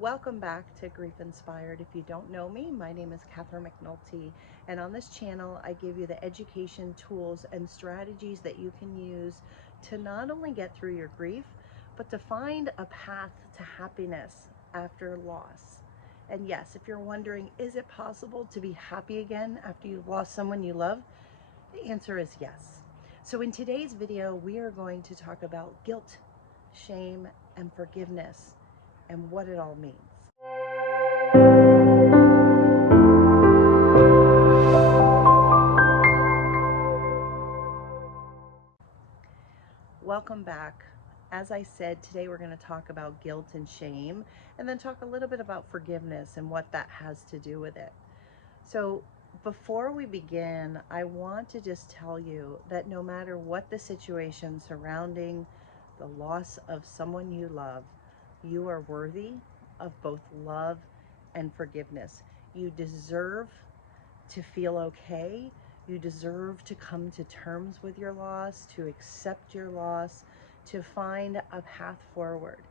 Welcome back to GriefInspired. If you don't know me, my name is McNulty, and on this channel I give you the education, tools, and strategies that you can use to not only get through your grief, but to find a path to happiness after loss. And yes, if you're wondering, is it possible to be happy again after you've lost someone you love? The answer is yes. So in today's video, we are going to talk about guilt, shame, and forgiveness, and what it all means. Welcome back. As I said, today we're going to talk about guilt and shame, and then talk a little bit about forgiveness and what that has to do with it. So before we begin, I want to just tell you that no matter what the situation surrounding the loss of someone you love, you are worthy of both love and forgiveness. You deserve to feel okay. You deserve to come to terms with your loss, to accept your loss, to find a path forward.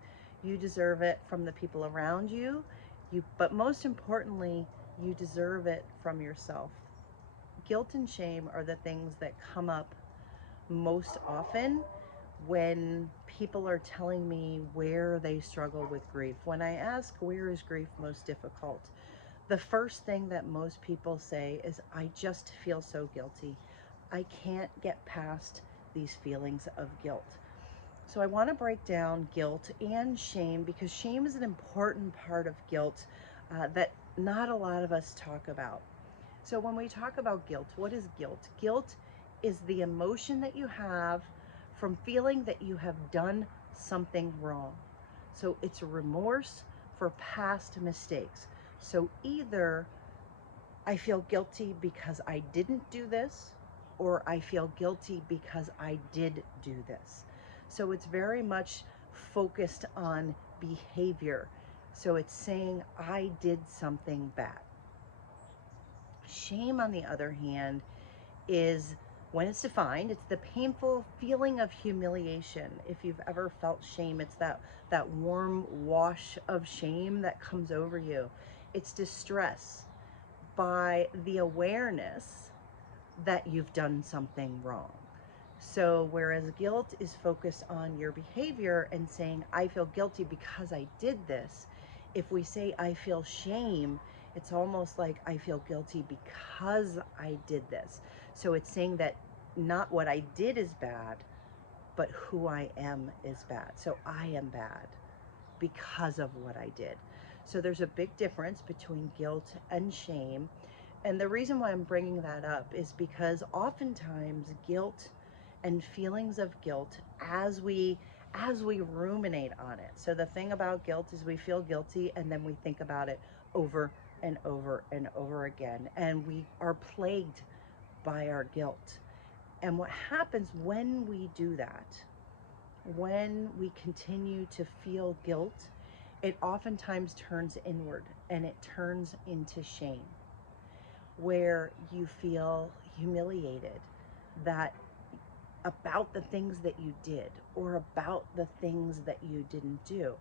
You deserve it from the people around you, but most importantly, you deserve it from yourself. Guilt and shame are the things that come up most often when people are telling me where they struggle with grief. When I ask, where is grief most difficult? The first thing that most people say is, I just feel so guilty. I can't get past these feelings of guilt. So I want to break down guilt and shame, because shame is an important part of guilt that not a lot of us talk about. So when we talk about guilt, what is guilt? Guilt is the emotion that you have from feeling that you have done something wrong. So it's remorse for past mistakes. So either I feel guilty because I didn't do this, or I feel guilty because I did do this. So it's very much focused on behavior. So it's saying I did something bad. Shame, on the other hand, is, when it's defined, it's the painful feeling of humiliation. If you've ever felt shame, it's that warm wash of shame that comes over you. It's distress by the awareness that you've done something wrong. So whereas guilt is focused on your behavior and saying, I feel guilty because I did this, if we say I feel shame, it's almost like I feel guilty because I did this. So it's saying that not what I did is bad, but who I am is bad. So I am bad because of what I did. So there's a big difference between guilt and shame. And the reason why I'm bringing that up is because oftentimes guilt and feelings of guilt, as we ruminate on it. So the thing about guilt is we feel guilty and then we think about it over and over and over again, and we are plagued by our guilt. And what happens when we do that, when we continue to feel guilt, it oftentimes turns inward and it turns into shame, where you feel humiliated about the things that you did or about the things that you didn't do.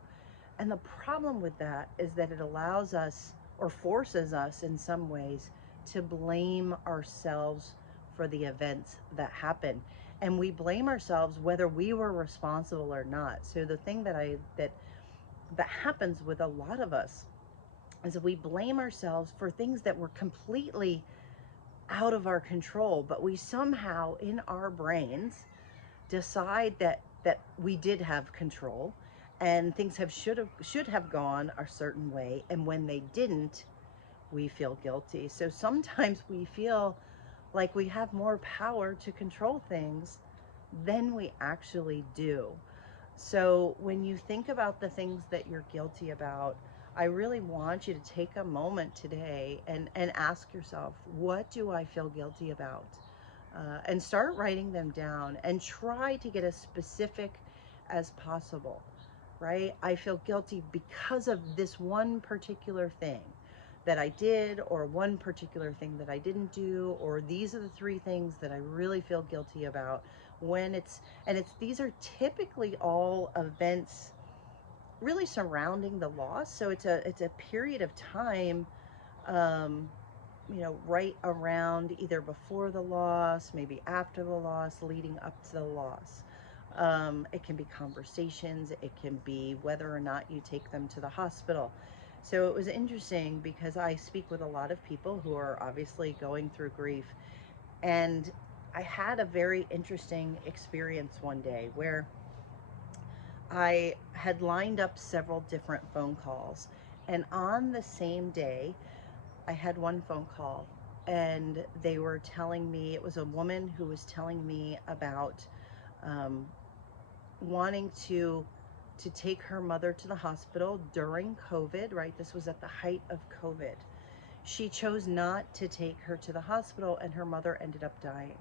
And the problem with that is that it allows us, or forces us in some ways, to blame ourselves for the events that happen. And we blame ourselves whether we were responsible or not. So the thing that happens with a lot of us is that we blame ourselves for things that were completely out of our control, but we somehow in our brains decide that we did have control and things should have gone a certain way, and when they didn't, we feel guilty. So sometimes we feel like we have more power to control things than we actually do. So when you think about the things that you're guilty about, I really want you to take a moment today and ask yourself, what do I feel guilty about? And start writing them down and try to get as specific as possible, right? I feel guilty because of this one particular thing that I did, or one particular thing that I didn't do, or these are the three things that I really feel guilty about. These are typically all events really surrounding the loss. So it's a period of time, um, you know, right around either before the loss, maybe after the loss, leading up to the loss. It can be conversations, it can be whether or not you take them to the hospital. So it was interesting because I speak with a lot of people who are obviously going through grief, and I had a very interesting experience one day where I had lined up several different phone calls, and on the same day I had one phone call, and they were telling me, it was a woman who was telling me about um, wanting to take her mother to the hospital during COVID, right? This was at the height of COVID. She chose not to take her to the hospital, and her mother ended up dying.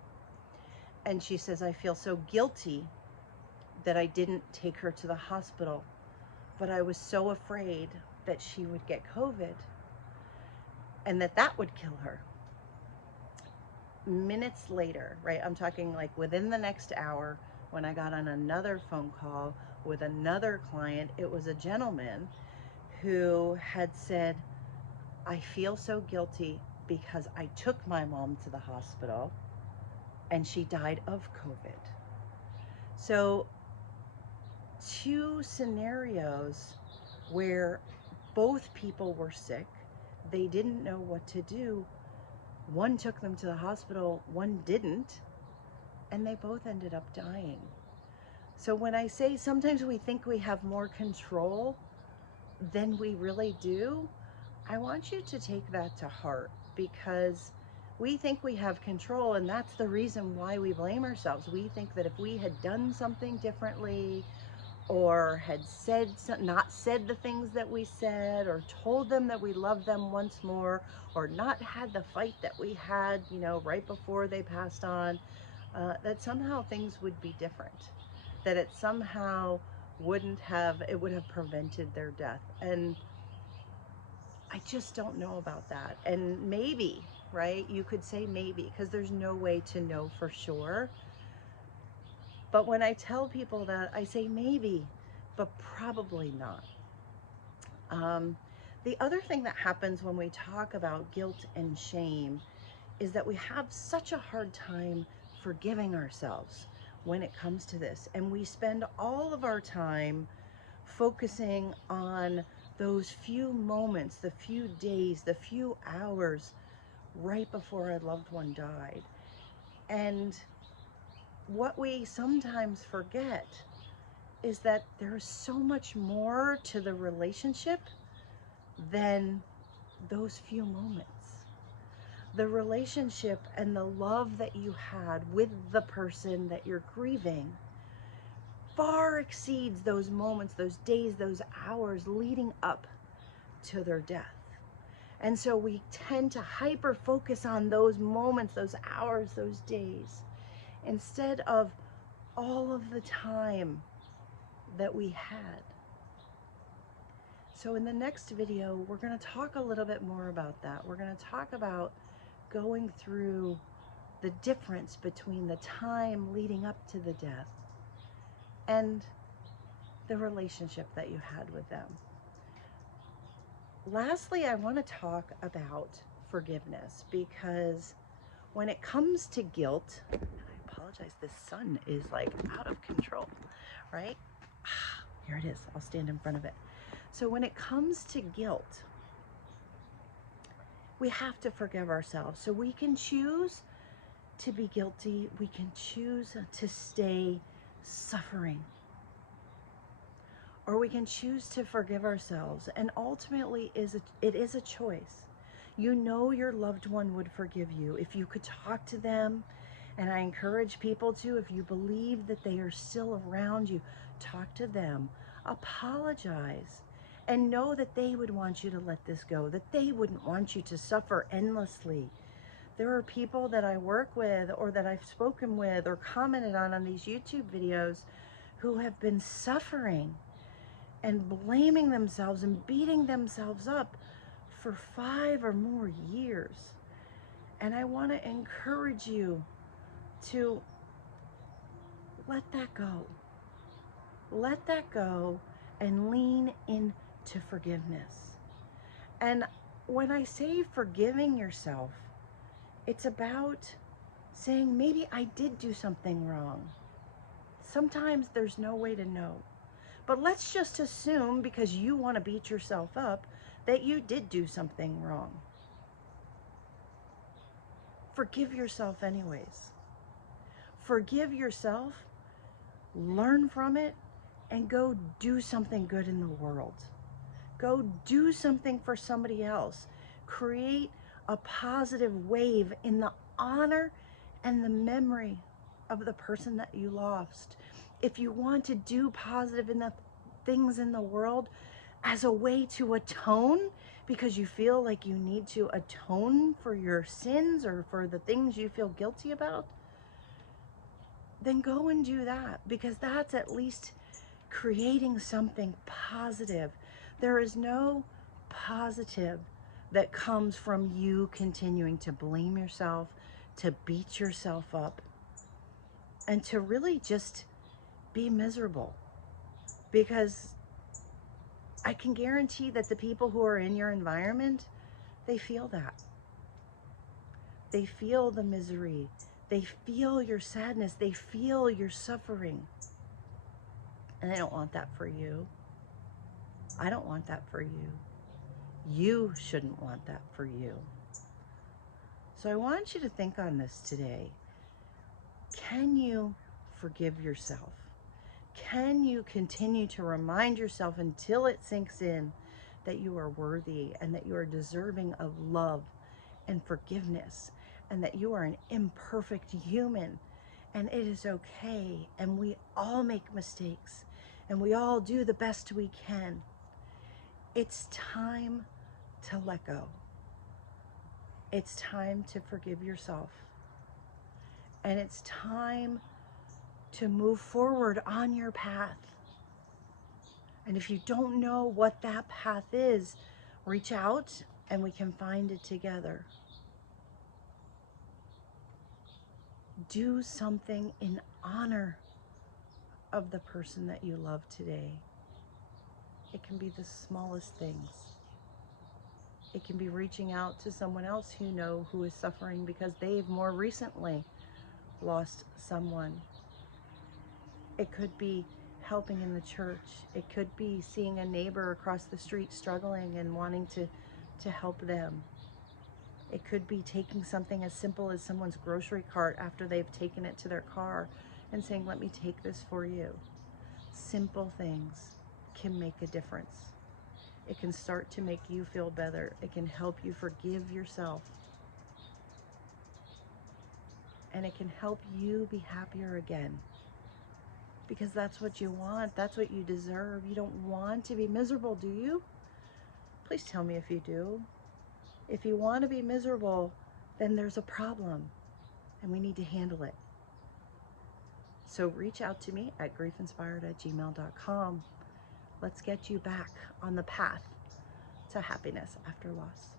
And she says, I feel so guilty that I didn't take her to the hospital, but I was so afraid that she would get COVID and that would kill her. Minutes later, right? I'm talking like within the next hour, when I got on another phone call with another client, it was a gentleman who had said, I feel so guilty because I took my mom to the hospital and she died of COVID. So, two scenarios where both people were sick, they didn't know what to do. One took them to the hospital, one didn't, and they both ended up dying. So when I say sometimes we think we have more control than we really do, I want you to take that to heart, because we think we have control, and that's the reason why we blame ourselves. We think that if we had done something differently, or had not said the things that we said, or told them that we love them once more, or not had the fight that we had, you know, right before they passed on, that somehow things would be different, that it somehow it would have prevented their death. And I just don't know about that. And maybe, right, you could say maybe, because there's no way to know for sure. But when I tell people that, I say maybe, but probably not. The other thing that happens when we talk about guilt and shame is that we have such a hard time forgiving ourselves when it comes to this. And we spend all of our time focusing on those few moments, the few days, the few hours right before a loved one died. And what we sometimes forget is that there's so much more to the relationship than those few moments. The relationship and the love that you had with the person that you're grieving far exceeds those moments, those days, those hours leading up to their death. And so we tend to hyper focus on those moments, those hours, those days, instead of all of the time that we had. So in the next video, we're going to talk a little bit more about that. We're going to talk about going through the difference between the time leading up to the death and the relationship that you had with them. Lastly, I want to talk about forgiveness, because when it comes to guilt, and I apologize, this sun is like out of control, right? Here it is. I'll stand in front of it. So when it comes to guilt, we have to forgive ourselves. So we can choose to be guilty. We can choose to stay suffering. Or we can choose to forgive ourselves. And ultimately, it is a choice. You know your loved one would forgive you if you could talk to them. And I encourage people to, if you believe that they are still around you, talk to them, apologize, and know that they would want you to let this go, that they wouldn't want you to suffer endlessly. There are people that I work with, or that I've spoken with or commented on these YouTube videos, who have been suffering and blaming themselves and beating themselves up for 5 or more years. And I want to encourage you to let that go. Let that go and lean into forgiveness. And when I say forgiving yourself, it's about saying, maybe I did do something wrong. Sometimes there's no way to know. But let's just assume, because you want to beat yourself up, that you did do something wrong. Forgive yourself anyways. Forgive yourself, learn from it, and go do something good in the world. Go do something for somebody else. Create a positive wave in the honor and the memory of the person that you lost. If you want to do positive in the things in the world as a way to atone, because you feel like you need to atone for your sins or for the things you feel guilty about, then go and do that, because that's at least creating something positive. There is no positive that comes from you continuing to blame yourself, to beat yourself up, and to really just be miserable. Because I can guarantee that the people who are in your environment, they feel that. They feel the misery. They feel your sadness. They feel your suffering. And they don't want that for you. I don't want that for you. You shouldn't want that for you. So I want you to think on this today. Can you forgive yourself? Can you continue to remind yourself until it sinks in that you are worthy and that you are deserving of love and forgiveness, and that you are an imperfect human, and it is okay, and we all make mistakes, and we all do the best we can. It's time to let go. It's time to forgive yourself. And it's time to move forward on your path. And if you don't know what that path is, reach out and we can find it together. Do something in honor of the person that you love today. It can be the smallest things. It can be reaching out to someone else who you know who is suffering because they've more recently lost someone. It could be helping in the church. It could be seeing a neighbor across the street struggling and wanting to help them. It could be taking something as simple as someone's grocery cart after they've taken it to their car and saying, let me take this for you. Simple things can make a difference. It can start to make you feel better. It can help you forgive yourself. And it can help you be happier again. Because that's what you want. That's what you deserve. You don't want to be miserable, do you? Please tell me if you do. If you want to be miserable, then there's a problem and we need to handle it. So reach out to me at GriefInspired@gmail.com. Let's get you back on the path to happiness after loss.